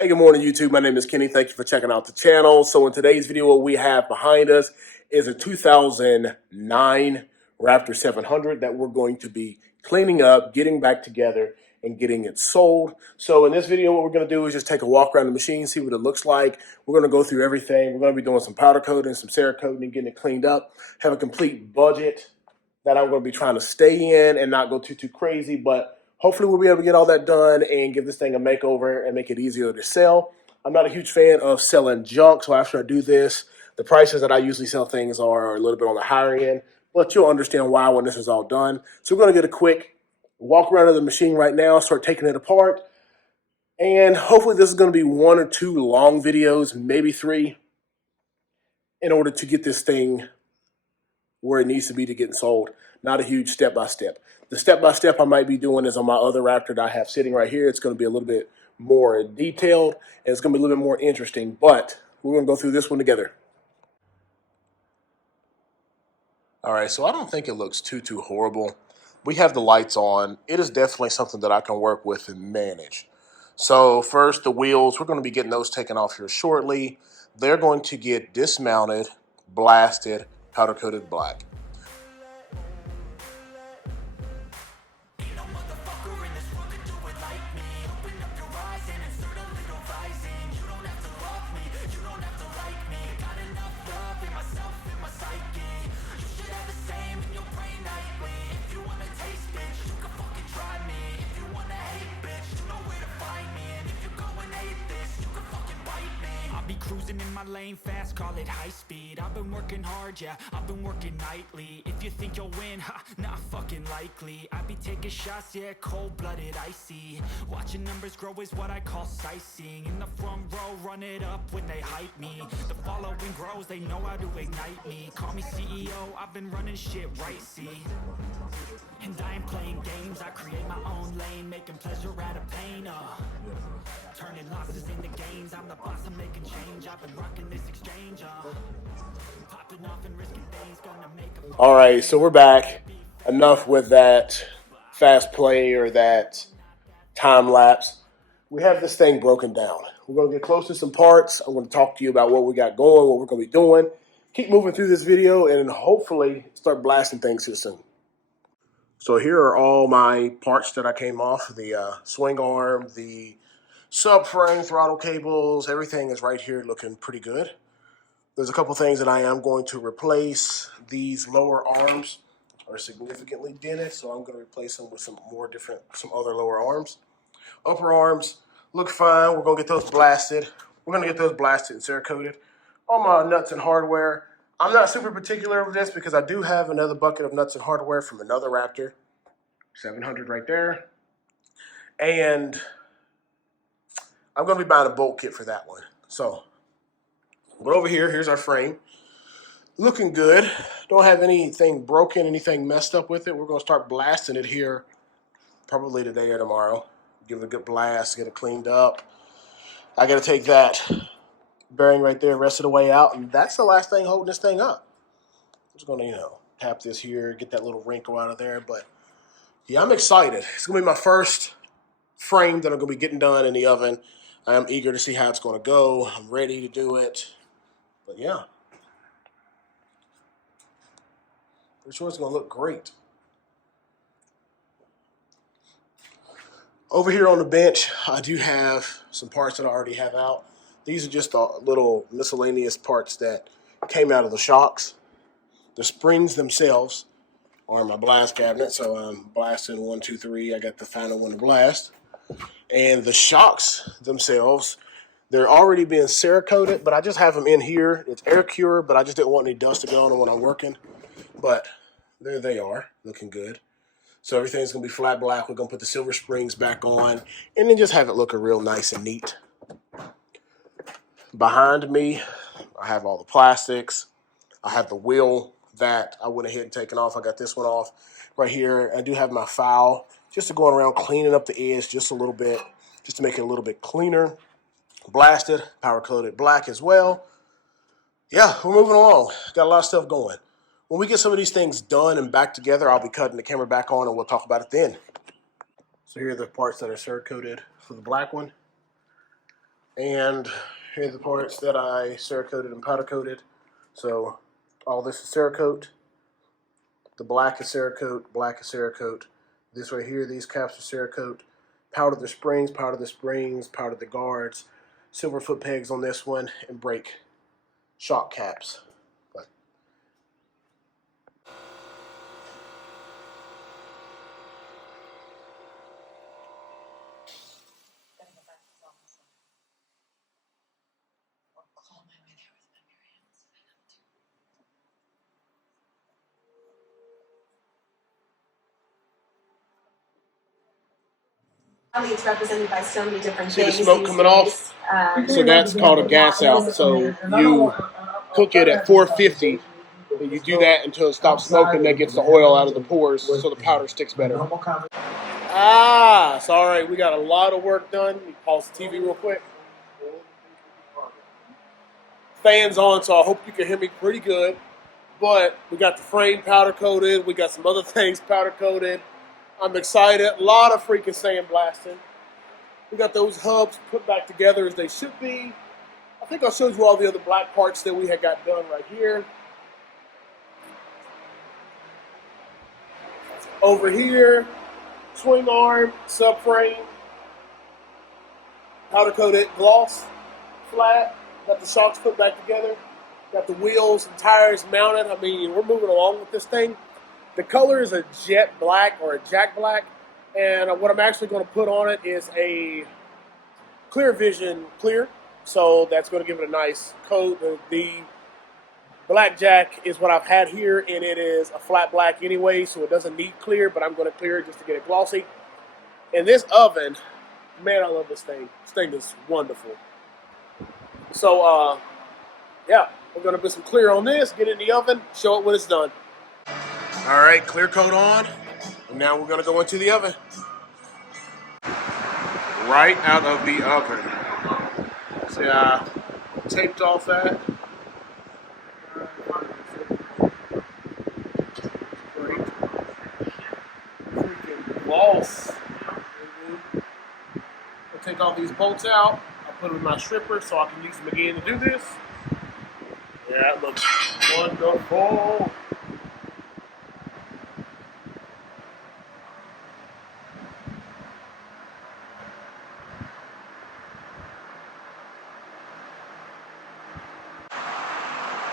Hey, good morning, YouTube. My name is Kenny. Thank you for checking out the channel. So in today's video, what we have behind us is a 2009 Raptor 700 that we're going to be cleaning up, getting back together, and getting it sold. So in this video, what we're going to do is just take a walk around the machine, see what it looks like. We're going to go through everything. We're going to be doing some powder coating, some Cerakoting, and getting it cleaned up. Have a complete budget that I'm going to be trying to stay in and not go too crazy, but hopefully we'll be able to get all that done and give this thing a makeover and make it easier to sell. I'm not a huge fan of selling junk, so after I do this, the prices that I usually sell things are a little bit on the higher end, but you'll understand why when this is all done. So we're going to get a quick walk around of the machine right now, start taking it apart, and hopefully this is going to be 1 or 2 long videos, maybe 3, in order to get this thing where it needs to be to get sold. Not a huge step-by-step. The step-by-step I might be doing is on my other Raptor that I have sitting right here. It's going to be a little bit more detailed, and it's going to be a little bit more interesting, but we're going to go through this one together. All right, so I don't think it looks too horrible. We have the lights on. It is definitely something that I can work with and manage. So first, the wheels, we're going to be getting those taken off here shortly. They're going to get dismounted, blasted, powder-coated black. Cruising in my lane fast, call it high speed. I've been working hard, yeah, I've been working nightly. If you think you'll win, ha, not fucking likely. I be taking shots, yeah, cold-blooded, icy. Watching numbers grow is what I call sightseeing. In the front row, run it up when they hype me. The following grows, they know how to ignite me. Call me CEO, I've been running shit right, see. And I ain't playing games, I create my own lane, making pleasure out of pain, turning losses into gains, I'm the boss, I'm making change. I've been rocking this exchange, popping off and risking things, gonna make a... All right, so we're back. Enough with that fast play or that time lapse. We have this thing broken down. We're going to get close to some parts. I'm going to talk to you about what we got going, what we're going to be doing. Keep moving through this video and hopefully start blasting things here soon. So here are all my parts that I came off. The swing arm, the subframe, throttle cables, everything is right here looking pretty good. There's a couple things that I am going to replace. These lower arms are significantly dented, so I'm going to replace them with some other lower arms. Upper arms look fine. We're going to get those blasted. We're going to get those blasted and Cerakoted. All my nuts and hardware. I'm not super particular with this because I do have another bucket of nuts and hardware from another Raptor, 700 right there. And I'm going to be buying a bolt kit for that one. So, but over here, here's our frame. Looking good. Don't have anything broken, anything messed up with it. We're going to start blasting it here probably today or tomorrow. Give it a good blast, get it cleaned up. I got to take that bearing right there, rest of the way out, and that's the last thing holding this thing up. I'm just going to, tap this here, get that little wrinkle out of there. But, yeah, I'm excited. It's going to be my first frame that I'm going to be getting done in the oven. I am eager to see how it's going to go. I'm ready to do it. But, yeah. I'm sure it's going to look great. Over here on the bench, I do have some parts that I already have out. These are just the little miscellaneous parts that came out of the shocks. The springs themselves are my blast cabinet, so I'm blasting 1, 2, 3. I got the final one to blast. And the shocks themselves, they're already being Cerakoted, but I just have them in here. It's air cure, but I just didn't want any dust to get on them when I'm working. But there they are, looking good. So everything's going to be flat black. We're going to put the silver springs back on and then just have it looking real nice and neat. Behind me, I have all the plastics. I have the wheel that I went ahead and taken off. I got this one off right here. I do have my file just to go around cleaning up the edge just a little bit, just to make it a little bit cleaner. Blasted, power-coated black as well. Yeah, we're moving along. Got a lot of stuff going. When we get some of these things done and back together, I'll be cutting the camera back on and we'll talk about it then. So here are the parts that are Cerakoted for the black one. And here are the parts that I Cerakoted and powder coated. So all this is Cerakote. The black is Cerakote, black is Cerakote. This right here, these caps are Cerakote. Powder the springs, powder the springs, powder the guards. Silver foot pegs on this one, and brake shock caps. It's represented by so many different See the things. smoke coming off? So that's called a gas out. So you cook it at 450, and you do that until it stops smoking. That gets the oil out of the pores, so the powder sticks better. Sorry, we got a lot of work done. Let me pause the TV real quick. Fans on, so I hope you can hear me pretty good. But we got the frame powder coated. We got some other things powder coated. I'm excited. A lot of freaking sandblasting. We got those hubs put back together as they should be. I think I showed you all the other black parts that we had got done right here. Over here, swing arm, subframe, powder coated gloss, flat. Got the shocks put back together. Got the wheels and tires mounted. I mean, we're moving along with this thing. The color is a jet black or a jack black. And what I'm actually going to put on it is a clear vision clear. So that's going to give it a nice coat. The blackjack is what I've had here, and it is a flat black anyway, so it doesn't need clear, but I'm going to clear it just to get it glossy. And this oven, man, I love this thing. This thing is wonderful. So, yeah, we're going to put some clear on this, get it in the oven, show it when it's done. All right, clear coat on, and now we're going to go into the oven. Right out of the oven. See, I taped off that. Great. Freaking gloss. I'll take all these bolts out. I'll put them in my stripper so I can use them again to do this. Yeah, it looks wonderful.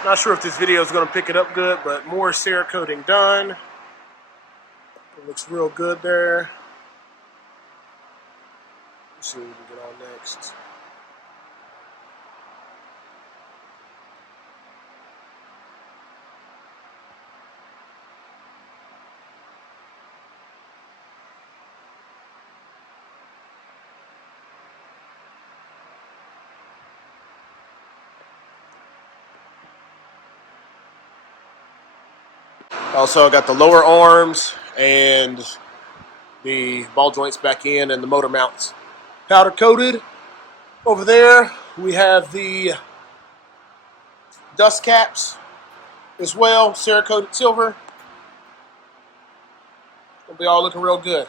Not sure if this video is going to pick it up good, but more Cerakoting done. It looks real good there. Let's see what we can get on next. Also, I got the lower arms and the ball joints back in and the motor mounts powder coated. Over there, we have the dust caps as well, Cerakoted silver. They'll be all looking real good.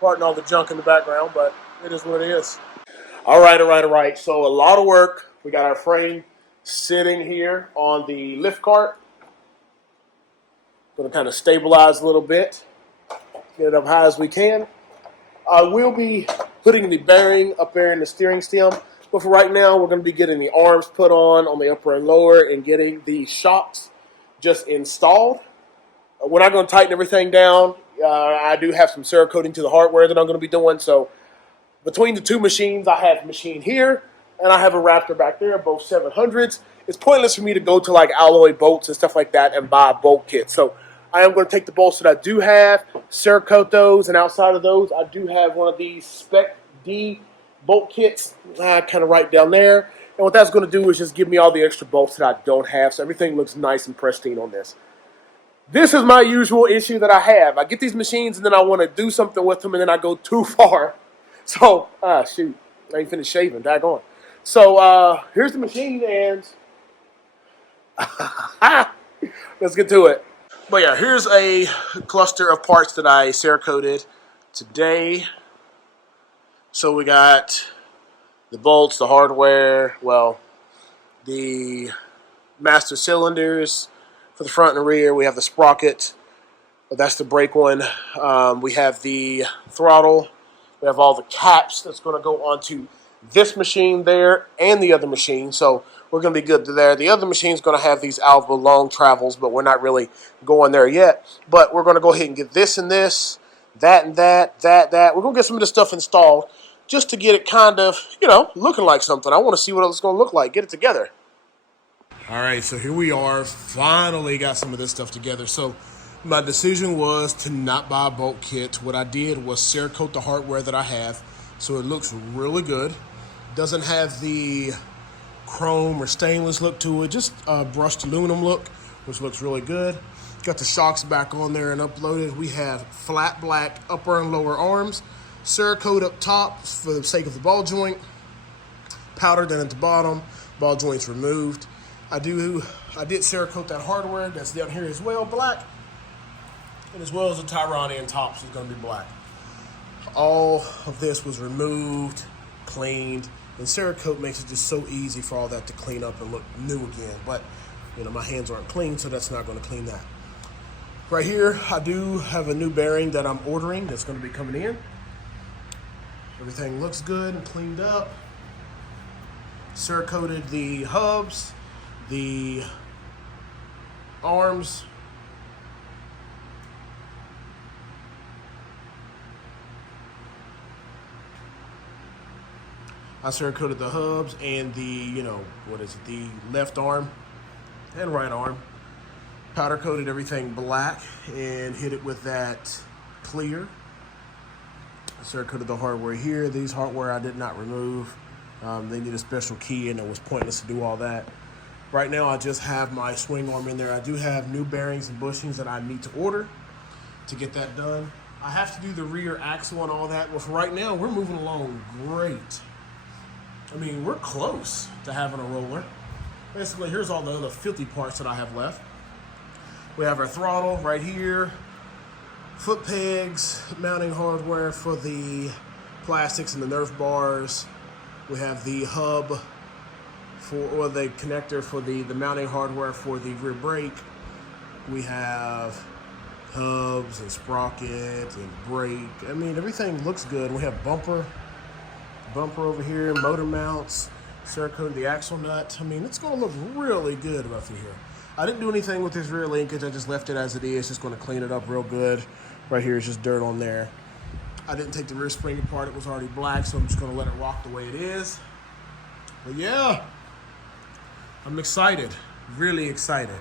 Pardon all the junk in the background, but it is what it is. All right. So a lot of work. We got our frame sitting here on the lift cart. Going to kind of stabilize a little bit. Get it up high as we can. I will be putting the bearing up there in the steering stem. But for right now, we're going to be getting the arms put on the upper and lower and getting the shocks just installed. We're not going to tighten everything down. I do have some Cerakoting to the hardware that I'm going to be doing. So between the two machines, I have a machine here and I have a Raptor back there, both 700s. It's pointless for me to go to like alloy bolts and stuff like that and buy a bolt kit. So I am going to take the bolts that I do have, Cerakote those, and outside of those, I do have one of these Spec D bolt kits, kind of right down there. And what that's going to do is just give me all the extra bolts that I don't have, so everything looks nice and pristine on this. This is my usual issue that I have. I get these machines and then I want to do something with them and then I go too far. So, shoot, I ain't finished shaving, daggone. So, here's the machine and let's get to it. But yeah, here's a cluster of parts that I Cerakoted. today. So we got the bolts, the hardware, well, the master cylinders for the front and rear. We have the sprocket. That's the brake one. We have the throttle. We have all the caps that's going to go onto this machine there and the other machine. So we're going to be good there. The other machine's going to have these Alva long travels, but we're not really going there yet. But we're going to go ahead and get this and this, that and that. We're going to get some of this stuff installed just to get it kind of, looking like something. I want to see what it's going to look like. Get it together. All right, so here we are. Finally got some of this stuff together. So my decision was to not buy a bulk kit. What I did was Cerakote the hardware that I have, so it looks really good. Doesn't have the chrome or stainless look to it, just a brushed aluminum look, which looks really good. Got the shocks back on there and uploaded. We have flat black upper and lower arms, Cerakote up top for the sake of the ball joint, powdered down at the bottom, ball joints removed. I did Cerakote that hardware that's down here as well, black. And as well as the Tyronian tops is going to be black. All of this was removed, cleaned, and Cerakote makes it just so easy for all that to clean up and look new again. But, my hands aren't clean, so that's not going to clean that. Right here, I do have a new bearing that I'm ordering that's going to be coming in. Everything looks good and cleaned up. Cerakoted the hubs, the arms, I Cerakoted the hubs and the, the left arm and right arm. Powder coated everything black and hit it with that clear. I Cerakoted the hardware here. These hardware I did not remove. They need a special key and it was pointless to do all that. Right now I just have my swing arm in there. I do have new bearings and bushings that I need to order to get that done. I have to do the rear axle and all that. Well, for right now, we're moving along great. We're close to having a roller. Basically, here's all the other filthy parts that I have left. We have our throttle right here, foot pegs, mounting hardware for the plastics and the Nerf bars. We have the hub or the connector for the mounting hardware for the rear brake. We have hubs and sprocket and brake. Everything looks good. We have bumper over here, motor mounts, Cerakote the axle nut. It's going to look really good up through here. I didn't do anything with this rear linkage. I just left it as it is. Just going to clean it up real good. Right here is just dirt on there. I didn't take the rear spring apart. It was already black, so I'm just going to let it rock the way it is. But yeah, I'm excited. Really excited.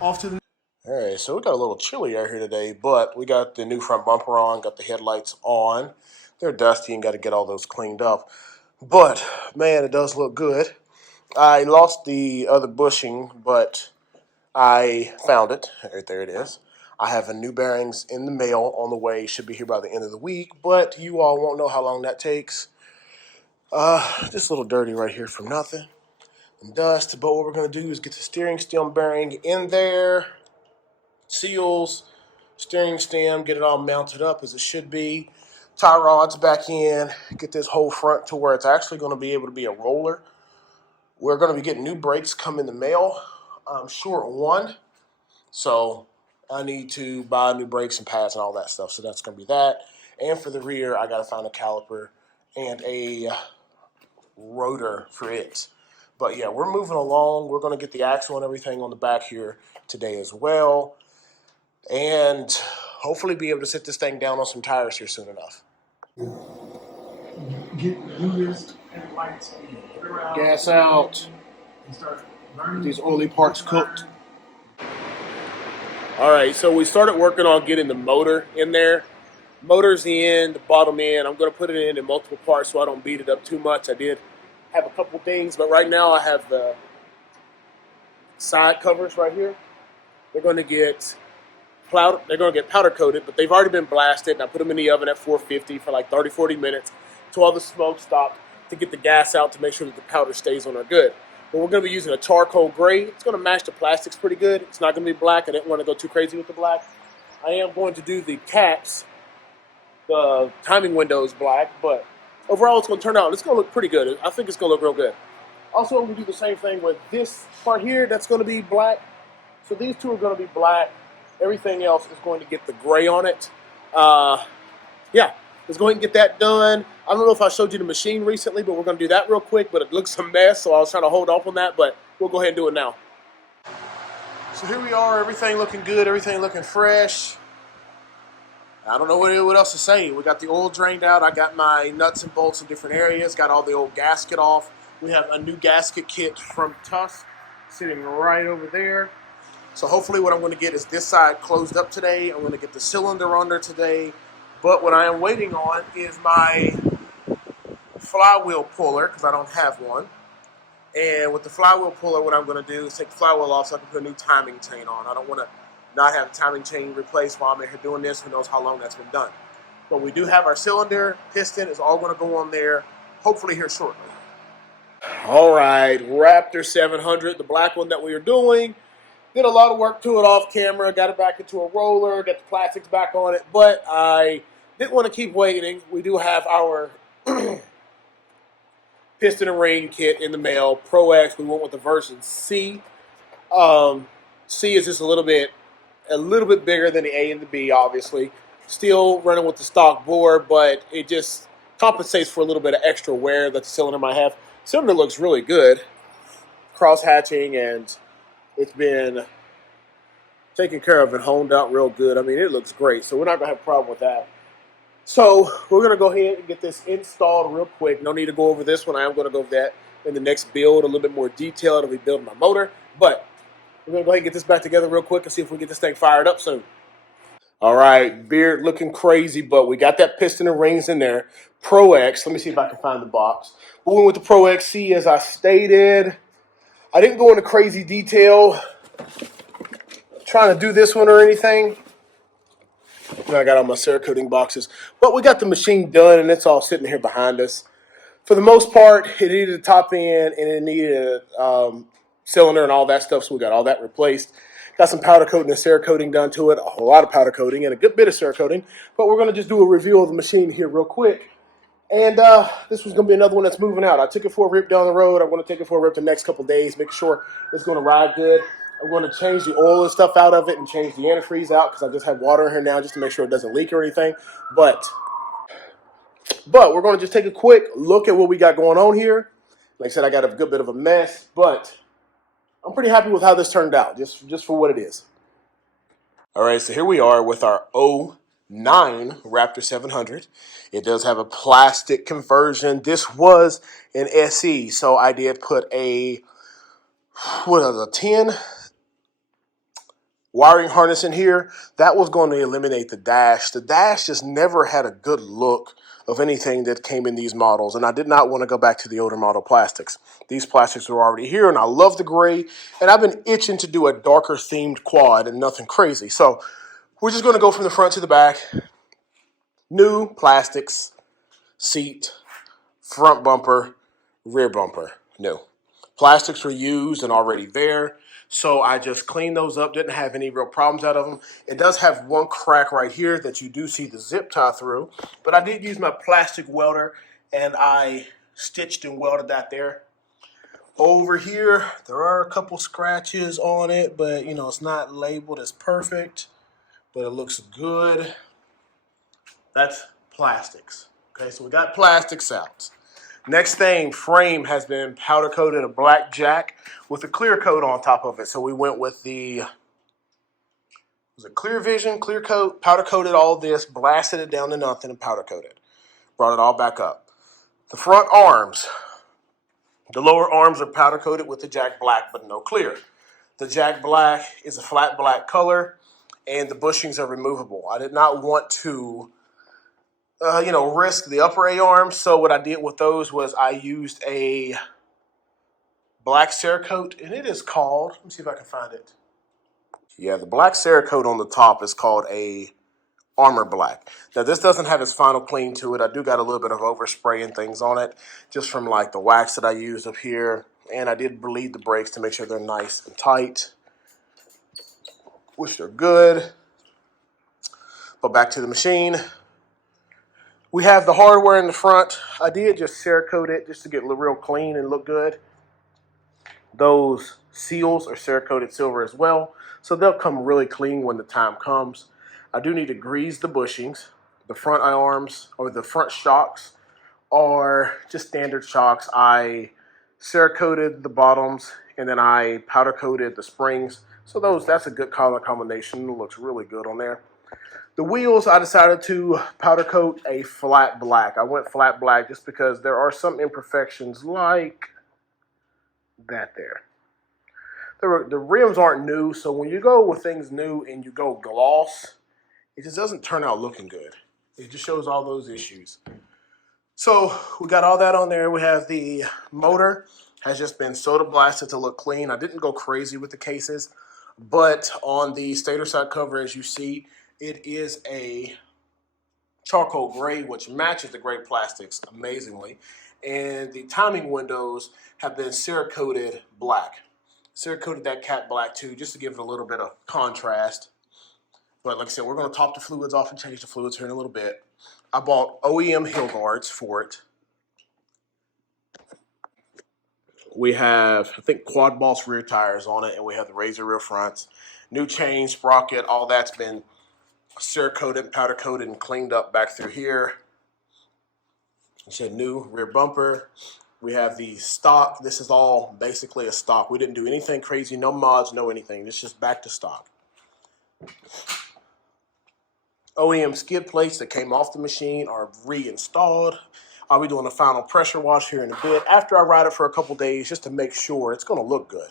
Off to the... All right, so we got a little chilly out here today, but we got the new front bumper on, got the headlights on. They're dusty and got to get all those cleaned up. But, man, it does look good. I lost the other bushing, but I found it. Right there it is. I have new bearings in the mail on the way. Should be here by the end of the week, but you all won't know how long that takes. Just a little dirty right here from nothing and dust. But what we're going to do is get the steering stem bearing in there, seals, steering stem, get it all mounted up as it should be. Tie rods back in, get this whole front to where it's actually going to be able to be a roller. We're going to be getting new brakes come in the mail. I'm short one, so I need to buy new brakes and pads and all that stuff. So that's going to be that. And for the rear, I got to find a caliper and a rotor for it. But yeah, we're moving along. We're going to get the axle and everything on the back here today as well. And hopefully be able to sit this thing down on some tires here soon enough. Do this headlights, Gas out. and start learning These oily parts cooked. All right, so we started working on getting the motor in there. Motor's the end, the bottom end. I'm going to put it in multiple parts so I don't beat it up too much. I did have a couple things, but right now I have the side covers right here. They're going to get powder coated, but they've already been blasted, and I put them in the oven at 450 for like 30-40 minutes till all the smoke stopped to get the gas out to make sure that the powder stays on there good. But we're going to be using a charcoal gray. It's going to match the plastics pretty good. It's not going to be black. I didn't want to go too crazy with the black. I am going to do the caps The timing window is black, but overall it's going to turn out. It's going to look pretty good. I think it's going to look real good. Also, we're going to do the same thing with this part here. That's going to be black. So these two are going to be black. Everything else is going to get the gray on it. Yeah, let's go ahead and get that done. I don't know if I showed you the machine recently, but we're going to do that real quick. But it looks a mess, so I was trying to hold off on that. But we'll go ahead and do it now. So here we are. Everything looking good. Everything looking fresh. I don't know what else to say. We got the oil drained out. I got my nuts and bolts in different areas. Got all the old gasket off. We have a new gasket kit from Tusk sitting right over there. So hopefully what I'm going to get is this side closed up today. I'm going to get the cylinder under today. But what I am waiting on is my flywheel puller, because I don't have one. And with the flywheel puller, what I'm going to do is take the flywheel off so I can put a new timing chain on. I don't want to not have the timing chain replaced while I'm in here doing this. Who knows how long that's been done. But we do have our cylinder. Piston is all going to go on there, hopefully here shortly. All right, Raptor 700, the black one that we are doing. Did a lot of work to it off camera. Got it back into a roller. Got the plastics back on it. But I didn't want to keep waiting. We do have our piston and ring kit in the mail. Pro X. We went with the version C. C is just a little bit bigger than the A and the B, obviously. Still running with the stock bore, but it just compensates for a little bit of extra wear that the cylinder might have. Cylinder looks really good. Cross hatching, and it's been taken care of and honed out real good. I mean, it looks great, so we're not going to have a problem with that. So we're going to go ahead and get this installed real quick. No need to go over this one. I am going to go over that in the next build, a little bit more detail. It'll be building my motor, but we're going to go ahead and get this back together real quick and see if we can get this thing fired up soon. All right, beard looking crazy, but we got that piston and rings in there. Pro X, let me see if I can find the box. We went with the Pro XC as I stated. I didn't go into crazy detail trying to do this one or anything. I got all my Cerakoting boxes, but we got the machine done and it's all sitting here behind us. For the most part, it needed a top end and it needed a cylinder and all that stuff, so we got all that replaced. Got some powder coating and Cerakoting done to it, a whole lot of powder coating and a good bit of Cerakoting, but we're going to just do a review of the machine here real quick. And this was going to be another one that's moving out. I took it for a rip down the road. I'm going to take it for a rip the next couple days, make sure it's going to ride good. I'm going to change the oil and stuff out of it and change the antifreeze out because I just have water in here now just to make sure it doesn't leak or anything. But we're going to just take a quick look at what we got going on here. Like I said, I got a good bit of a mess, but I'm pretty happy with how this turned out, just for what it is. All right, so here we are with our '09 Raptor 700. It does have a plastic conversion. This was an SE, so I did put a 10 wiring harness in here. That was going to eliminate the dash. The dash just never had a good look of anything that came in these models, and I did not want to go back to the older model plastics. These plastics are already here, and I love the gray, and I've been itching to do a darker themed quad and nothing crazy. So we're just going to go from the front to the back. New plastics, seat, front bumper, rear bumper, new. Plastics were used and already there, so I just cleaned those up, didn't have any real problems out of them. It does have one crack right here that you do see the zip tie through, but I did use my plastic welder, and I stitched and welded that there. Over here, there are a couple scratches on it, but it's not labeled as perfect, but it looks good. That's plastics. Okay, so we got plastics out. Next thing, frame has been powder coated a black jack with a clear coat on top of it. So we went with the Clear Vision, clear coat, powder coated all this, blasted it down to nothing and powder coated. Brought it all back up. The front arms, the lower arms are powder coated with the jack black, but no clear. The jack black is a flat black color, and the bushings are removable. I did not want to risk the upper A-arms. So what I did with those was I used a black Cerakote, and it is called, let me see if I can find it. Yeah, the black Cerakote on the top is called a Armor Black. Now, this doesn't have its final clean to it. I do got a little bit of overspray and things on it, just from like the wax that I used up here. And I did bleed the brakes to make sure they're nice and tight, which they're good. But back to the machine. We have the hardware in the front. I did just Cerakote it just to get real clean and look good. Those seals are Cerakoted silver as well, so they'll come really clean when the time comes. I do need to grease the bushings. The front arms or the front shocks are just standard shocks. I Cerakoted the bottoms and then I powder coated the springs. So that's a good color combination. It looks really good on there. The wheels, I decided to powder coat a flat black. I went flat black just because there are some imperfections like that there. The rims aren't new, so when you go with things new and you go gloss, it just doesn't turn out looking good. It just shows all those issues. So we got all that on there. We have the motor has just been soda blasted to look clean. I didn't go crazy with the cases, but on the stator side cover, as you see, it is a charcoal gray, which matches the gray plastics amazingly. And the timing windows have been Cerakoted black. Cerakoted that cat black too, just to give it a little bit of contrast. But like I said, we're going to top the fluids off and change the fluids here in a little bit. I bought OEM heel guards for it. We have, I think, quad boss rear tires on it, and we have the Razor rear fronts. New chain, sprocket, all that's been Cerakoted, powder coated, and cleaned up back through here. It's a new rear bumper. We have the stock. This is all basically a stock. We didn't do anything crazy, no mods, no anything. It's just back to stock. OEM skid plates that came off the machine are reinstalled. I'll be doing a final pressure wash here in a bit after I ride it for a couple days just to make sure it's going to look good.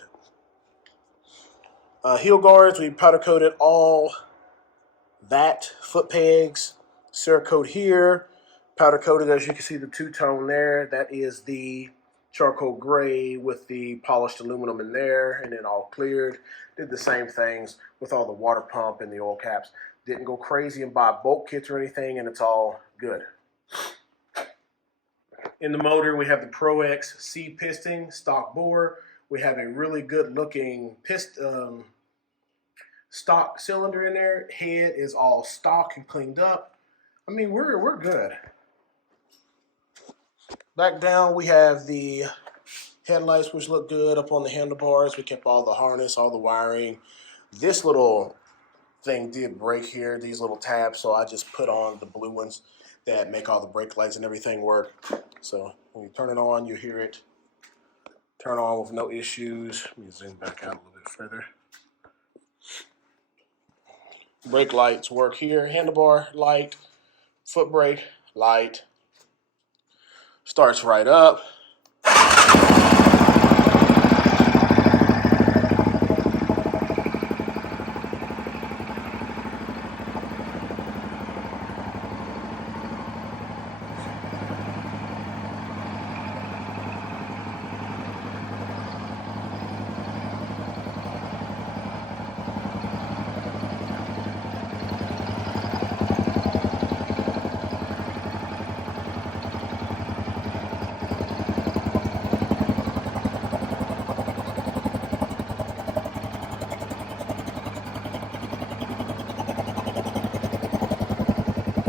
Heel guards, we powder coated all that. Foot pegs, Cerakote here. Powder coated, as you can see, the two-tone there. That is the charcoal gray with the polished aluminum in there, and then all cleared. Did the same things with all the water pump and the oil caps. Didn't go crazy and buy bulk kits or anything, and it's all good. In the motor, we have the Pro X C piston, stock bore. We have a really good-looking stock cylinder in there. Head is all stock and cleaned up. I mean, we're good. Back down, we have the headlights, which look good. Up on the handlebars, we kept all the harness, all the wiring. This little thing did break here, these little tabs, so I just put on the blue ones that make all the brake lights and everything work. So when you turn it on, you hear it turn on with no issues. Let me zoom back out a little bit further. Brake lights work here. Handlebar light, foot brake light. Starts right up.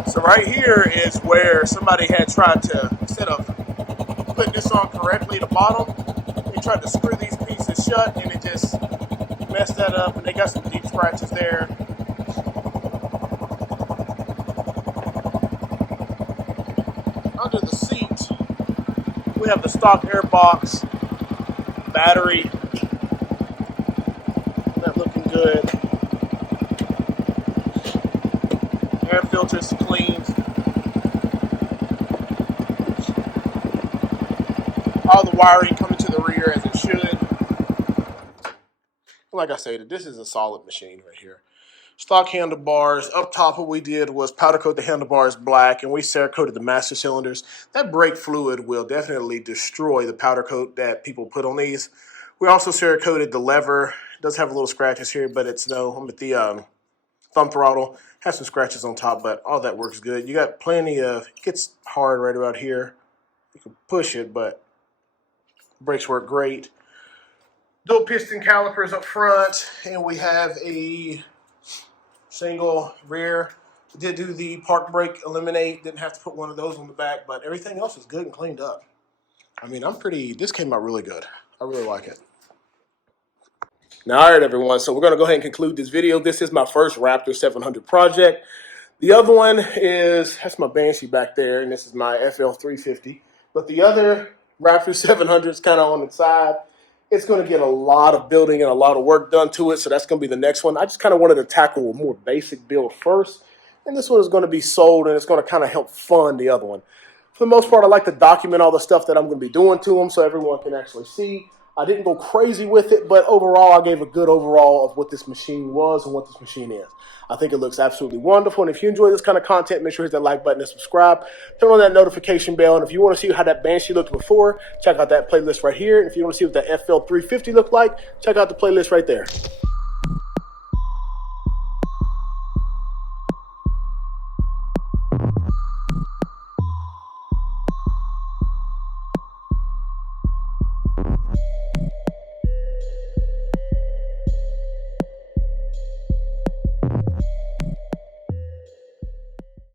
So right here is where somebody had tried to, instead of putting this on correctly, the bottom, they tried to screw these pieces shut and it just messed that up, and they got some deep scratches there. Under the seat, we have the stock air box, battery, that looking good. Air filters cleaned. All the wiring coming to the rear as it should. Like I said, this is a solid machine right here. Stock handlebars. Up top, what we did was powder coat the handlebars black, and we Cerakoted the master cylinders. That brake fluid will definitely destroy the powder coat that people put on these. We also Cerakoted the lever. It does have a little scratches here, but it's I'm at the thumb throttle. Has some scratches on top, but all that works good. You got plenty of, it gets hard right about here. You can push it, but brakes work great. Dual piston calipers up front, and we have a single rear Did do the park brake eliminate, didn't have to put one of those on the back, but everything else is good and cleaned up. I mean, this came out really good. I really like it. Now, all right, everyone, so we're going to go ahead and conclude this video. This is my first Raptor 700 project. The other one that's my Banshee back there, and this is my FL 350. But the other Raptor 700 is kind of on the side. It's going to get a lot of building and a lot of work done to it, so that's going to be the next one. I just kind of wanted to tackle a more basic build first, and this one is going to be sold, and it's going to kind of help fund the other one. For the most part, I like to document all the stuff that I'm going to be doing to them so everyone can actually see. I didn't go crazy with it, but overall, I gave a good overall of what this machine was and what this machine is. I think it looks absolutely wonderful, and if you enjoy this kind of content, make sure to hit that like button and subscribe. Turn on that notification bell, and if you want to see how that Banshee looked before, check out that playlist right here. And if you want to see what the FL 350 looked like, check out the playlist right there.